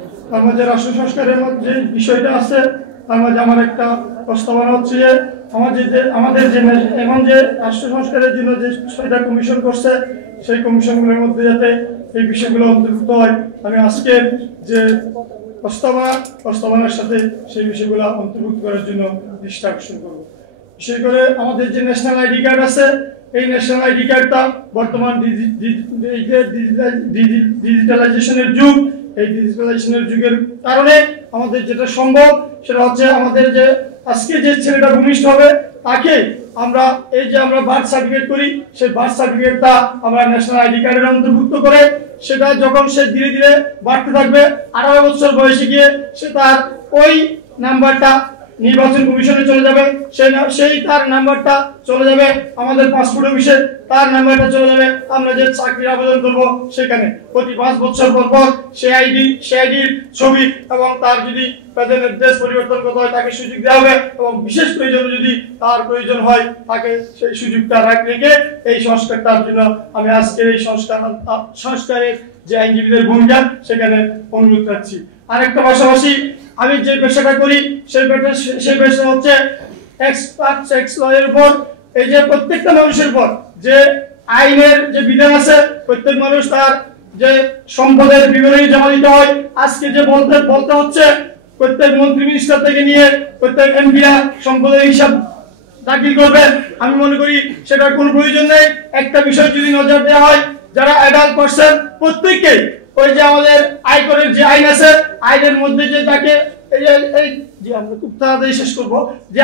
তার মাঝে রাষ্ট্র সংস্কারের মধ্যে বিষয়টা আছে, তার মাঝে আমার একটা প্রস্তাবনা হচ্ছে যে আমাদের যে এখন যে রাষ্ট্র সংস্কারের জন্য যে 6টা কমিশন করছে, সেই কমিশনগুলোর মধ্যে যাতে এই বিষয়গুলো অন্তর্ভুক্ত হয়, আমি আজকের যে প্রস্তাবনার সাথে সেই বিষয়গুলো অন্তর্ভুক্ত করার জন্য দৃষ্টি আকর্ষণ করব। বিশেষ করে আমাদের যে ন্যাশনাল আইডি কার্ড আছে, এই ন্যাশনাল আইডি কার্ডটা বর্তমান ডিজিটালাইজেশনের যুগ, এই ডিজিটালাইজেশনের যুগের কারণে আমাদের যেটা সম্ভব সেটা হচ্ছে আমাদের যে আজকে যে ছেলেটা ভূমিষ্ঠ হবে তাকে আমরা আমরা বার্থ সার্টিফিকেট করি, সেই বার্থ সার্টিফিকেটটা আমরা ন্যাশনাল আইডি কার্ডের অন্তর্ভুক্ত করে সেটা যখন সে ধীরে ধীরে বাড়তে থাকবে, 18 বছর বয়সে গিয়ে সে তার ওই নাম্বারটা নির্বাচন কমিশনে চলে যাবে, সেই তার নাম্বারটা চলে যাবে আমাদের পাসপোর্ট অফিসে, তার নাম্বারটা চলে যাবে আমরা যে চাকরির আবেদন করব সেখানে। প্রতি 5 বছর পর সেই আইডির ছবি এবং তার যদি প্রেজেন্ট অ্যাড্রেস পরিবর্তন করতে হয় তাকে সুযোগ দেওয়া হবে, এবং বিশেষ প্রয়োজন যদি তার প্রয়োজন হয় তাকে সেই সুযোগটা রেখে এই সংস্কারটার জন্য আমি আজকে এই সংস্কারের যে আইনজীবীদের ভূমিকা সেখানে অনুরোধ রাখছি। আরেকটা পাশাপাশি আমি যে পেশাটা করি সেই পেশা হচ্ছে এক্সপার্ট সেক্স লয়ের উপর, এই যে প্রত্যেকটা মানুষের উপর যে আইনের যে বিধান আছে, প্রত্যেক মানুষ তার যে সম্পদের বিবরণী জমা দিতে হয়। আজকে যে বলতে হচ্ছে প্রত্যেক মন্ত্রী মিনিস্টার থেকে নিয়ে প্রত্যেক এমপিরা সম্পদের হিসাব দাখিল করবে, আমি মনে করি সেটার কোনো প্রয়োজন নেই। একটা বিষয় যদি নজর দেওয়া হয়, যারা অ্যাডাল্ট পারসন প্রত্যেককে ওই যে আমাদের আয়করের যে আইন আছে, আইনের মধ্যে যে তাকে আমরা খুব তাড়াতাড়ি শেষ করবো, যে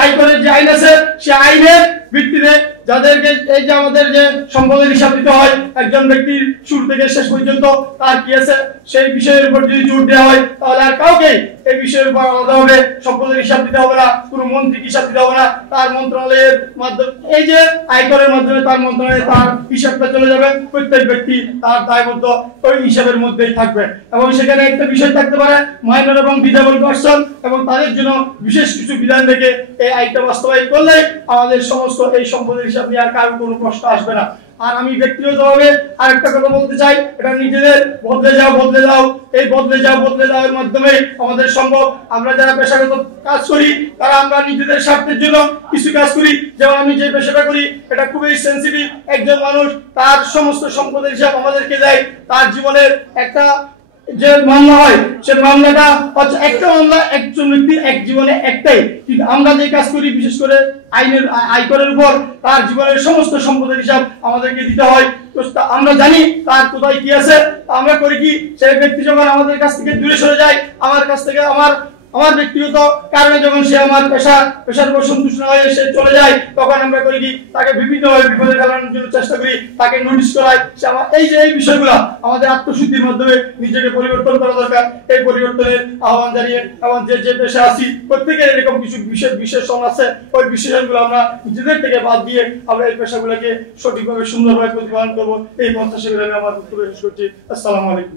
আয়করের যে আইন আছে সে আইনের ভিত্তিতে যাদেরকে এই যে আমাদের যে সম্পদের হিসাব দিতে হয় একজন ব্যক্তির শুরু থেকে শেষ পর্যন্ত তার কি আছে সেই বিষয়ের উপর যদি জোর দেওয়া হয়, তাহলে আর কাউকে এই বিষয়ের উপর আলাদাভাবে সম্পদের হিসাব দিতে হবে না, কোনো মন্ত্রী হিসাব দিতে হবে না। তার মন্ত্রণালয়ের মাধ্যমে এই যে আয়করের মাধ্যমে তার মন্ত্রণালয়ে তার হিসাবটা চলে যাবে, প্রত্যেক ব্যক্তি তার দায়বদ্ধ ওই হিসাবের মধ্যেই থাকবে। এবং সেখানে একটা বিষয় থাকতে পারে মাইনর এবং ডিসেবল পারসন, এবং তাদের জন্য বিশেষ কিছু বিধান রেখে এই আইনটা বাস্তবায়ন করলে আমাদের সমস্ত এই সম্পদের হিসাব নিয়ে আর কারো কোনো প্রশ্ন আসবে না। আর আমি ব্যক্তিগতভাবে আরেকটা কথা বলতে চাই, এটা নিজেদের বদলে যাও এই বদলে যাওয়ার মাধ্যমে আমাদের সম্ভব। আমরা যারা পেশাগত কাজ করি তারা আমরা নিজেদের স্বার্থের জন্য কিছু কাজ করি, যেমন আমি যে পেশাটা করি এটা খুবই সেন্সিটিভ। একজন মানুষ তার সমস্ত সম্পদের হিসাব আমাদেরকে দেয়, তার জীবনের একটা যে মামলা হয় সে মামলাটা হচ্ছে একটা মামলা একজন ব্যক্তির এক জীবনে একটাই, কিন্তু আমরা যে কাজ করি বিশেষ করে আয়করের উপর তার জীবনের সমস্ত সম্পদের হিসাব আমাদেরকে দিতে হয়। তো আমরা জানি তার কোথায় কি আছে, আমরা করি কি সেই ব্যক্তি যখন আমাদের কাছ থেকে দূরে সরে যায়, আমার কাছ থেকে আমার ব্যক্তিগত কারণে যখন সে আমার পেশার উপর সন্তুষ্ট না হয়ে সে চলে যায়, তখন আমরা করি কি তাকে বিভিন্নভাবে বিপদে ফেলানোর জন্য চেষ্টা করি, তাকে নোটিশ করাই। এই বিষয়গুলো আমাদের আত্মশুদ্ধির মাধ্যমে নিজেকে পরিবর্তন করা দরকার। এই পরিবর্তনের আহ্বান জানিয়ে এবং যে পেশা আছি প্রত্যেকের এরকম কিছু বিশেষণ আছে, ওই বিশেষণগুলো আমরা নিজেদের থেকে বাদ দিয়ে আমরা এই পেশাগুলোকে সঠিকভাবে সুন্দরভাবে প্রতিপালন করবো, এই প্রত্যাশা করে আমি আমার বক্তব্য শেষ করছি। আসসালামু আলাইকুম।